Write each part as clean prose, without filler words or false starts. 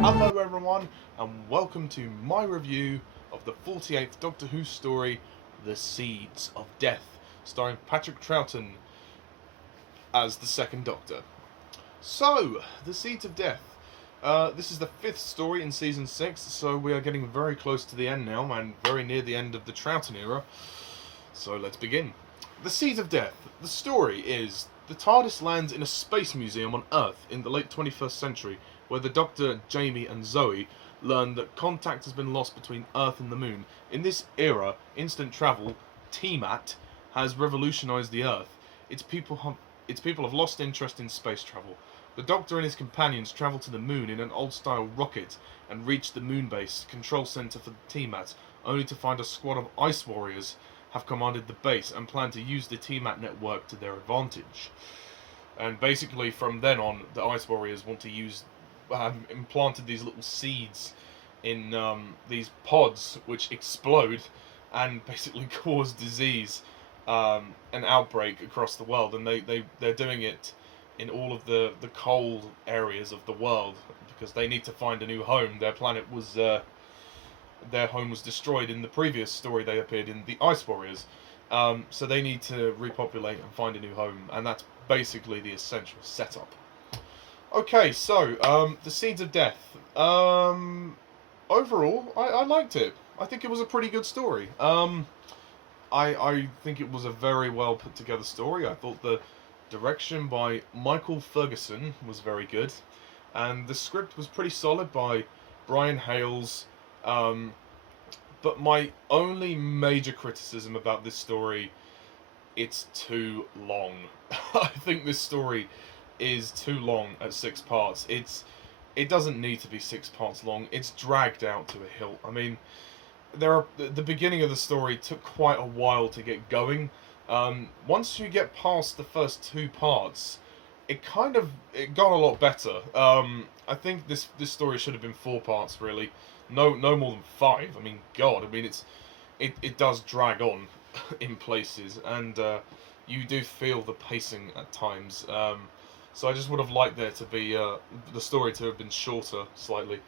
Hello everyone, and welcome to my review of the 48th Doctor Who story, The Seeds of Death, starring Patrick Troughton as the second Doctor. So, The Seeds of Death. This is the 5th story in Season 6, so we are getting very close to the end now, and very near the end of the Troughton era. So let's begin. The Seeds of Death. The story is the TARDIS lands in a space museum on Earth in the late 21st century, where the Doctor, Jamie, and Zoe learn that contact has been lost between Earth and the Moon. In this era, instant travel, TMAT, has revolutionized the Earth. Its people have lost interest in space travel. The Doctor and his companions travel to the Moon in an old-style rocket and reach the Moon base control center for the TMAT, only to find a squad of Ice Warriors have commanded the base and plan to use the TMAT network to their advantage. And basically, from then on, the Ice Warriors want to use have implanted these little seeds in these pods which explode and basically cause disease, an outbreak across the world, and they're doing it in all of the cold areas of the world because they need to find a new home. Their home was destroyed in the previous story they appeared in, the Ice Warriors, so they need to repopulate and find a new home, and that's basically the essential setup. Okay, so, The Seeds of Death. Overall, I liked it. I think it was a pretty good story. I think it was a very well put together story. I thought the direction by Michael Ferguson was very good, and the script was pretty solid by Brian Hales. But my only major criticism about this story, it's too long. I think this story is too long at 6 parts. It doesn't need to be 6 parts long. It's dragged out to a hilt. I mean, the beginning of the story took quite a while to get going. Once you get past the first 2 parts, it got a lot better. I think this story should have been 4 parts, really. No more than 5. I mean, God. I mean, it does drag on in places, and you do feel the pacing at times. So I just would have liked there to be the story to have been shorter slightly.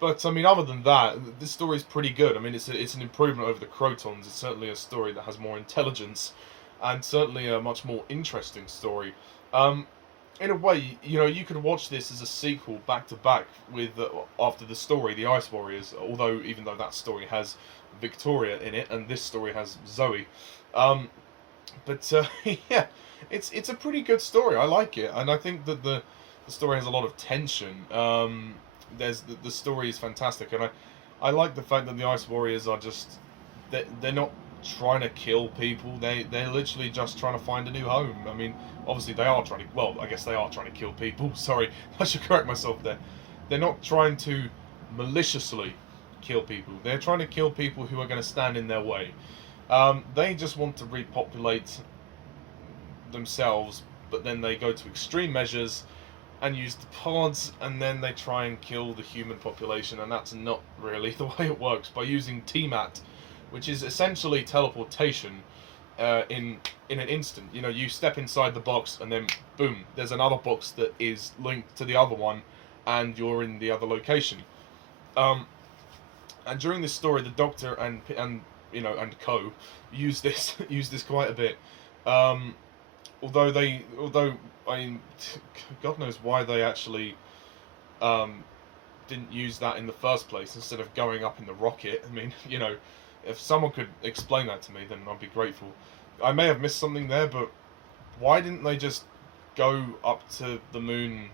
But I mean, other than that, this story is pretty good. I mean, it's an improvement over the Crotons. It's certainly a story that has more intelligence, and certainly a much more interesting story. In a way, you could watch this as a sequel back to back with after the story, the Ice Warriors. Although, even though that story has Victoria in it, and this story has Zoe, but yeah, it's a pretty good story. I like it, and I think that the story has a lot of tension. The story is fantastic, and I like the fact that the Ice Warriors are just they're not trying to kill people. They're literally just trying to find a new home. I mean, obviously they are trying to. Well, I guess they are trying to kill people. Sorry, I should correct myself there. They're not trying to maliciously kill people. They're trying to kill people who are going to stand in their way. They just want to repopulate themselves, but then they go to extreme measures and use the pods, and then they try and kill the human population, and that's not really the way it works. By using TMAT, which is essentially teleportation, in an instant. You step inside the box, and then boom, there's another box that is linked to the other one, and you're in the other location. And during this story, the Doctor and Co use this use this quite a bit. Although I mean, God knows why they actually didn't use that in the first place instead of going up in the rocket. I mean, if someone could explain that to me, then I'd be grateful. I may have missed something there, but why didn't they just go up to the moon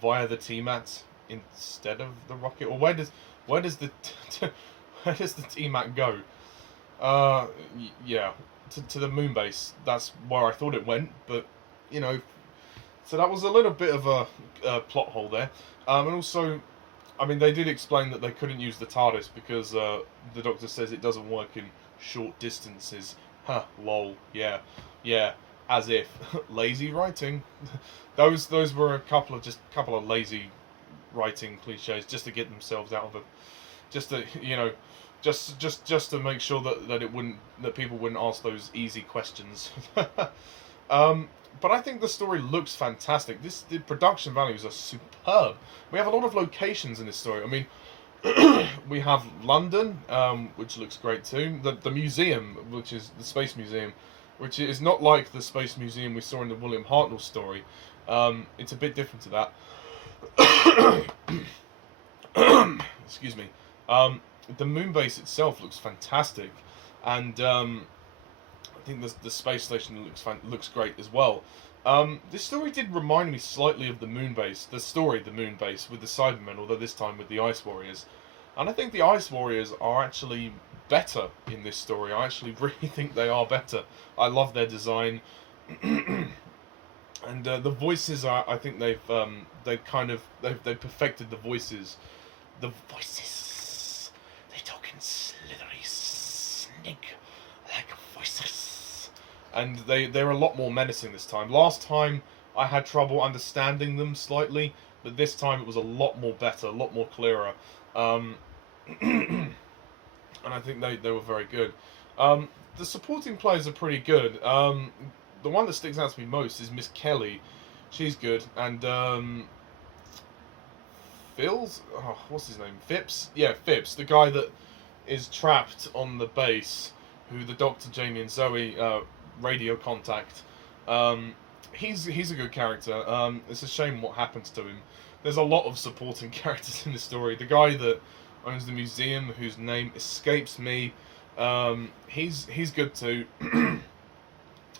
via the TMAT instead of the rocket? Or where does the where does the TMAT go? Yeah, to the moon base. That's where I thought it went, but so that was a little bit of a plot hole there. And also, I mean, they did explain that they couldn't use the TARDIS because the Doctor says it doesn't work in short distances. Huh, lol, yeah, as if. Lazy writing. Those were a couple of lazy writing cliches just to get themselves out of it. Just to, just to make sure that people wouldn't ask those easy questions. But I think the story looks fantastic. The production values are superb. We have a lot of locations in this story. I mean, we have London, which looks great too. The museum, which is the Space Museum, which is not like the Space Museum we saw in the William Hartnell story. It's a bit different to that. Excuse me. The moon base itself looks fantastic, and I think the space station looks great as well. This story did remind me slightly of the moon base, the story of the moon base with the Cybermen, although this time with the Ice Warriors. And I think the Ice Warriors are actually better in this story. I actually really think they are better. I love their design, and the voices are. I think they've perfected the voices. The voices, they talk in slithery, snake like voices, and they're a lot more menacing this time. Last time I had trouble understanding them slightly, but this time it was a lot more better, a lot more clearer. And I think they were very good. The supporting players are pretty good. The one that sticks out to me most is Miss Kelly. She's good. And what's his name? Phipps? Yeah, Phipps, the guy that is trapped on the base, who the Doctor, Jamie and Zoe radio contact. He's a good character. It's a shame what happens to him. There's a lot of supporting characters in the story. The guy that owns the museum, whose name escapes me, he's good too.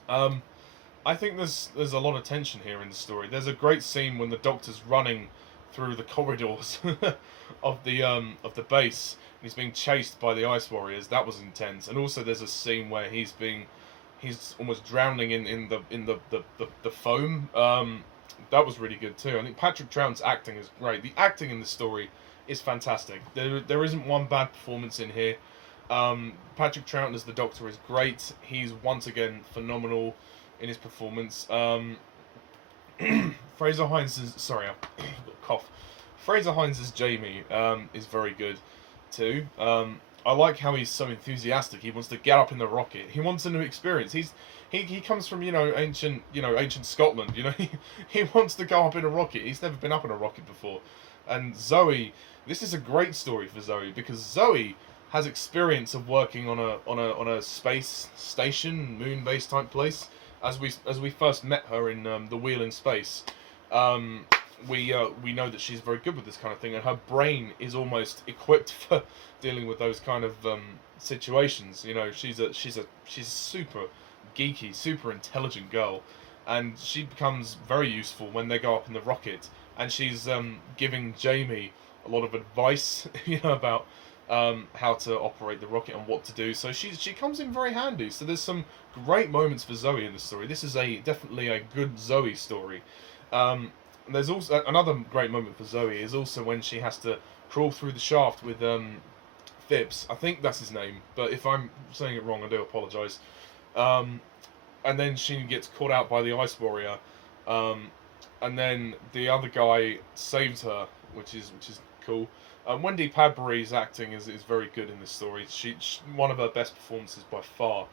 I think there's a lot of tension here in the story. There's a great scene when the Doctor's running through the corridors of the base, and he's being chased by the Ice Warriors. That was intense. And also there's a scene where he's almost drowning in the foam. That was really good too. I think Patrick Troughton's acting is great. The acting in the story is fantastic. There isn't one bad performance in here. Patrick Troughton as the Doctor is great. He's once again phenomenal in his performance. Frazer Hines is... Sorry, I've got a cough. Frazer Hines as Jamie is very good too. I like how he's so enthusiastic. He wants to get up in the rocket. He wants a new experience. He comes from ancient Scotland. He wants to go up in a rocket. He's never been up in a rocket before. And Zoe, this is a great story for Zoe, because Zoe has experience of working on a space station, moon base type place. As we first met her in The Wheel in Space, we know that she's very good with this kind of thing, and her brain is almost equipped for dealing with those kind of situations. She's a super geeky, super intelligent girl, and she becomes very useful when they go up in the rocket. And she's giving Jamie a lot of advice, about how to operate the rocket and what to do. So she comes in very handy. So there's some great moments for Zoe in the story. This is definitely a good Zoe story. There's also another great moment for Zoe is also when she has to crawl through the shaft with Phipps. I think that's his name, but if I'm saying it wrong, I do apologise. And then she gets caught out by the Ice Warrior. And then the other guy saves her, which is cool. Wendy Padbury's acting is very good in this story. She one of her best performances by far.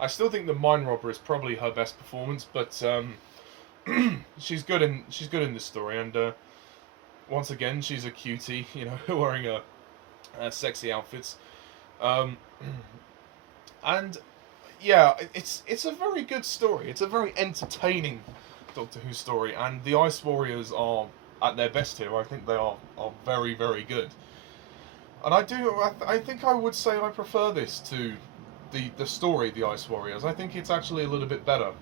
I still think the Mine Robber is probably her best performance, but she's good in this story. And once again, she's a cutie, wearing a sexy outfits. And yeah, it's a very good story. It's a very entertaining Doctor Who story, and the Ice Warriors are at their best here. I think they are very, very good. And I think I would say I prefer this to the story, the Ice Warriors. I think it's actually a little bit better.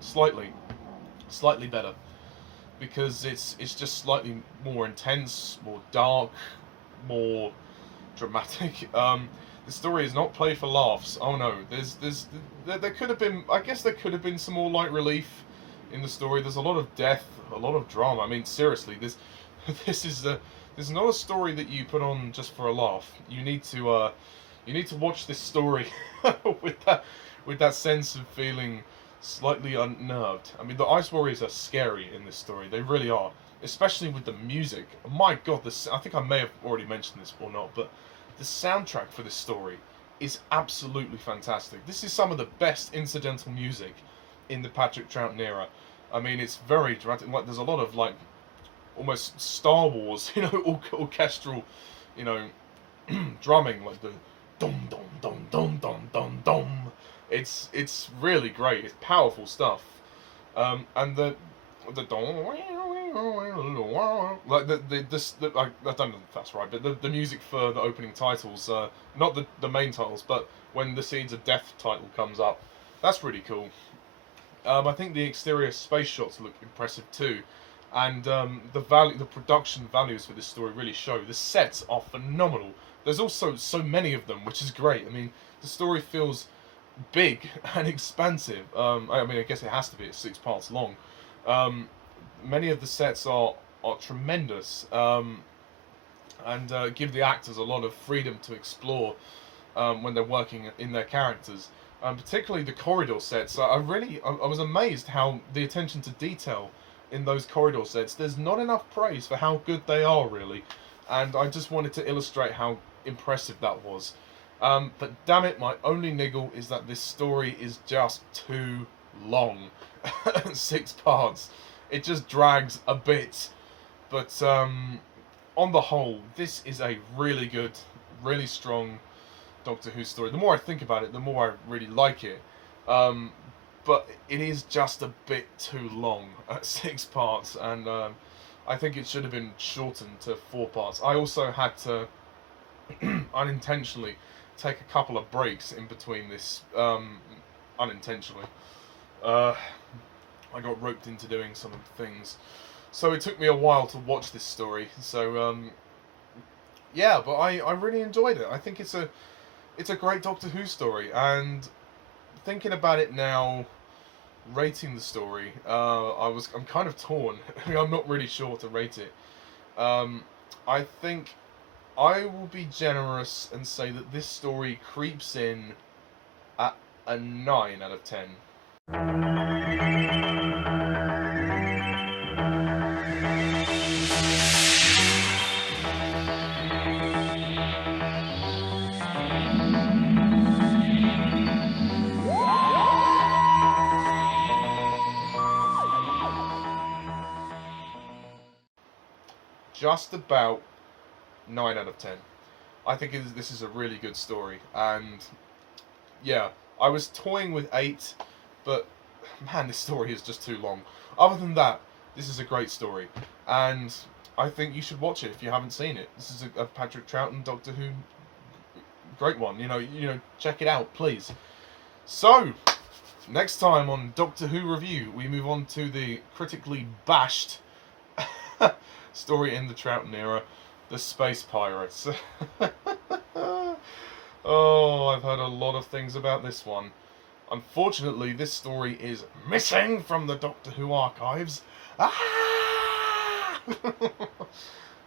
Slightly better. Because it's just slightly more intense, more dark, more dramatic. The story is not played for laughs. Oh no, there could have been, I guess there could have been some more light relief in the story. There's a lot of death, a lot of drama. I mean, seriously, this is not a story that you put on just for a laugh. You need to watch this story with that sense of feeling slightly unnerved. I mean, the Ice Warriors are scary in this story. They really are, especially with the music. My God, I think I may have already mentioned this or not, but the soundtrack for this story is absolutely fantastic. This is some of the best incidental music in the Patrick Troughton era. I mean, it's very dramatic. Like, there's a lot of like almost Star Wars, orchestral, you know, drumming, like the dum dum dum dum dum dum dum. It's really great. It's powerful stuff. And the like I don't know if that's right, but the music for the opening titles, not the main titles, but when the Seeds of Death title comes up, that's really cool. I think the exterior space shots look impressive too, and the production values for this story really show. The sets are phenomenal. There's also so many of them, which is great. I mean, the story feels big and expansive. I mean, I guess it has to be. It's 6 parts long. Many of the sets are tremendous, and give the actors a lot of freedom to explore when they're working in their characters. Particularly the corridor sets. I was amazed how the attention to detail in those corridor sets. There's not enough praise for how good they are, really, and I just wanted to illustrate how impressive that was. But damn it, my only niggle is that this story is just too long. 6 parts. It just drags a bit. But on the whole, this is a really good, really strong Doctor Who story. The more I think about it, the more I really like it. But it is just a bit too long at 6 parts, and I think it should have been shortened to 4 parts. I also had to unintentionally take a couple of breaks in between this, unintentionally. I got roped into doing some things, so it took me a while to watch this story. So yeah, but I really enjoyed it. I think it's a great Doctor Who story, and thinking about it now, rating the story, I'm kind of torn. I'm not really sure what to rate it. I think I will be generous and say that this story creeps in at a 9 out of 10. Just about 9 out of 10. I think this is a really good story, and yeah, I was toying with 8, but man, this story is just too long. Other than that, this is a great story, and I think you should watch it if you haven't seen it. This is a Patrick Troughton Doctor Who great one. You know, check it out, please. So, next time on Doctor Who Review, we move on to the critically bashed story in the Troughton era, the Space Pirates. Oh, I've heard a lot of things about this one. Unfortunately, this story is missing from the Doctor Who archives. Ah!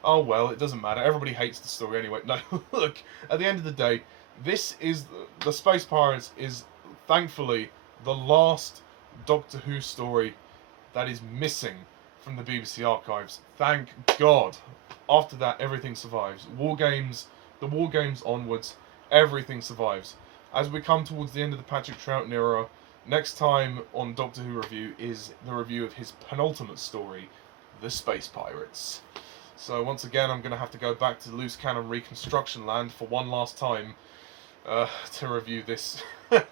Oh well, it doesn't matter. Everybody hates the story anyway. No, look, at the end of the day, this is the Space Pirates is thankfully the last Doctor Who story that is missing from the BBC archives. Thank God. After that, everything survives. The War Games onwards, everything survives. As we come towards the end of the Patrick Troughton era, next time on Doctor Who Review is the review of his penultimate story, The Space Pirates. So once again, I'm going to have to go back to Loose Cannon Reconstruction Land for one last time to review this,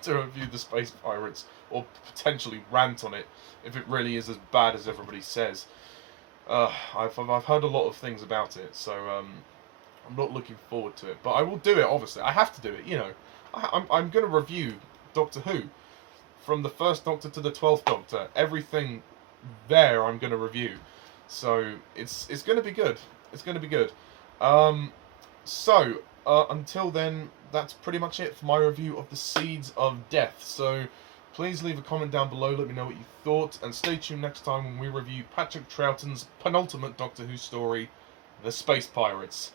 to review The Space Pirates, or potentially rant on it, if it really is as bad as everybody says. I've heard a lot of things about it, so I'm not looking forward to it. But I will do it, obviously. I have to do it, you know. I'm going to review Doctor Who. From the 1st Doctor to the 12th Doctor. Everything there I'm going to review. So, it's going to be good. It's going to be good. Until then, that's pretty much it for my review of the Seeds of Death. So, please leave a comment down below, let me know what you thought, and stay tuned next time when we review Patrick Troughton's penultimate Doctor Who story, The Space Pirates,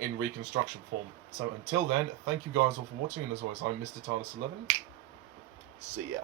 in reconstruction form. So until then, thank you guys all for watching, and as always, I'm Mr. TARDIS11. See ya.